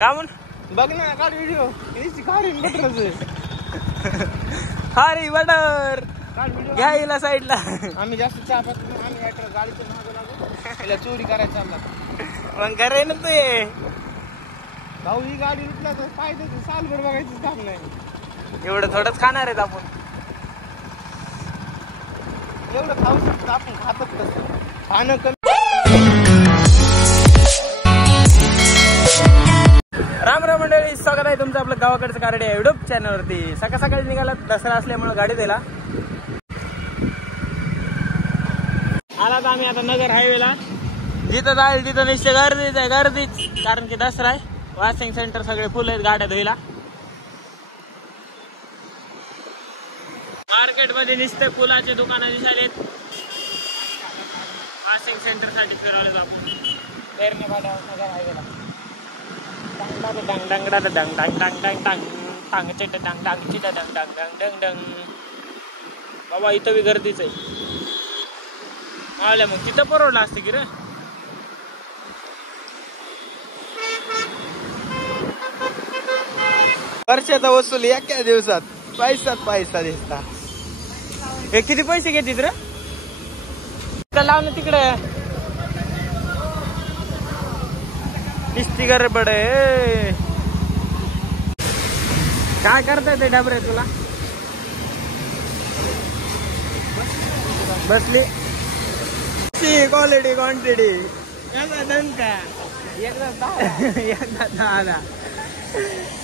का म्हण बघ ना काढ व्हिडिओ अरे बटर काढ व्हिडिओ घ्या हिला साईडला. आम्ही जास्त चहा पात नाही, आम्ही गाडीच्या मागे लागू तिला चोरी करायला चालला मग करे ना तू ये. भाऊ ही गाडी लुटला तर फायदा सालभर बघायचं काम नाही. एवढं थोडंच खाणार आहेत आपण. एवढं खाऊ शकतो आपण, खातात कसं खाणं कमी. राम राम मंडळी, स्वागत आहे तुमचं आपलं गावाकडचं कारडे युट्यूब चॅनलवरती. सकाळ सकाळी निघाला, दसरा असल्यामुळे गाडी दिला आला. तर आम्ही आता नगर हायवेला जिथं जाईल तिथं निश्चित गर्दीच आहे, गर्दीच. कारण की दसरा आहे, वॉशिंग सेंटर सगळे फुल आहेत गाड्या धुईला. मार्केट मध्ये नुसते फुलाचे दुकानं दिसालेत. वॉशिंग सेंटर साठी फिरवलेत आपण पेरणे फाट्यावर नगर हायवेला. बाबा इथं बी गर्दीच आहे. आल्या मग तिथं परवडलं असतं की रे. वर्षाचा वसूल एका दिवसात पैसा दिसता. हे किती पैसे घेतील रे? लाव ना तिकडे. निस्ती गडबड आहे. काय करताय ते डबरे तुला? बसली क्वालिटी क्वांटिटी का एकदा 10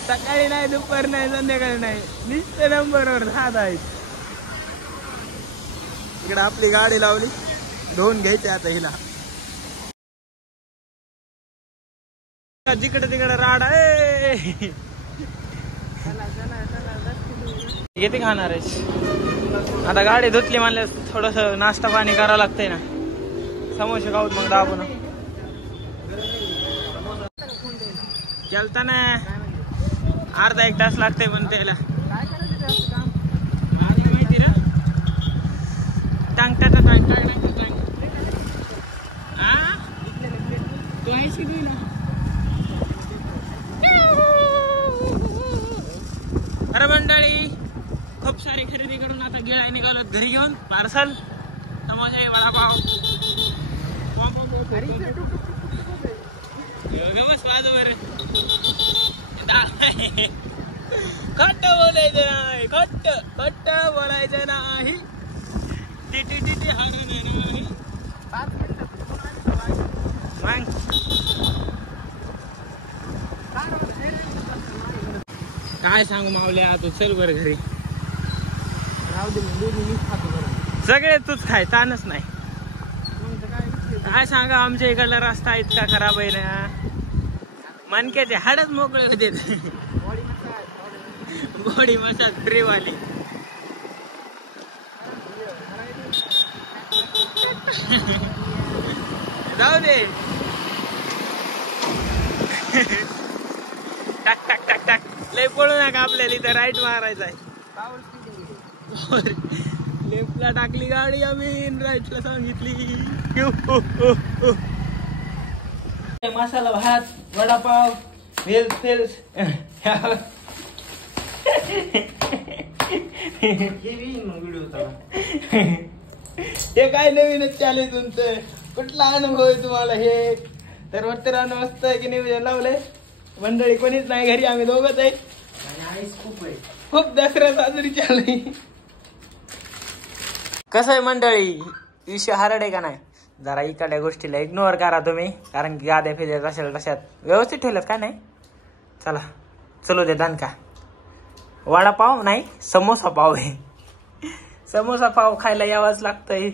सकाळी नाही, दुपार नाही, संध्याकाळी नाही, नुसते नंबरवर 10 आहेत. इकडे आपली गाडी लावली, धुवून घ्यायची आता हिला. जिकडे तिकडे राड आहे. किती खाणार आहेस? आता गाडी धुतली म्हणल्यास थोडस नाश्ता पाणी करावं लागतंय ना. समोसे खाऊत मग दाबून चलताना अर्धा 1 तास लागतंय पण त्याला. माहिती ना टांग टाटा टांग टांग टांग टांग. तू आहेस की ना? अरे मंडळी, खूप सारी खरेदी करून आता गिळाय निघालोत घरी घेऊन पार्सल. समोसे, वडापाव. गमस वाज बर. खट्ट बोलायचं नाही, खट्ट बोलायचं नाही. टी हारण नाही. मग काय सांगू मावल्या, तू चल बरं घरी. सगळे तूच खाय, ताणच नाही. काय सांगा, आमच्या इकडला रस्ता इतका खराब आहे ना, मनक्याचे हाडच मोकळे होते. बॉडी मसाज फ्रीवाली. जाऊ दे. टाक टाक टाक टाक. लय पळू नका, आपल्याला इथं राईट मारायचा आहे. लेफ्टला टाकली गाडी आम्ही, राईटला सांगितली. मसाला भात, वडापाव, व्हेल्स. हे काय नवीनच चालेल तुमचं? कुठला अनुभव आहे तुम्हाला हे? तर मित्रांनो, मस्त आहे की नियोजन लावलंय. मंडळी कोणीच नाही घरी, आम्ही दोघंच आहे. खूप दसरा साजरी चालली. कसं आहे मंडळी, विषय हार्ड आहे का नाही? जरा इकडल्या गोष्टीला इग्नोर करा तुम्ही, कारण की गाद्या फिरत असेल तशात व्यवस्थित ठेवल्यात काय नाही. चला चलो दे दणका. वडापाव नाही, समोसा पाव आहे. समोसा पाव खायला यावाच लागतंय.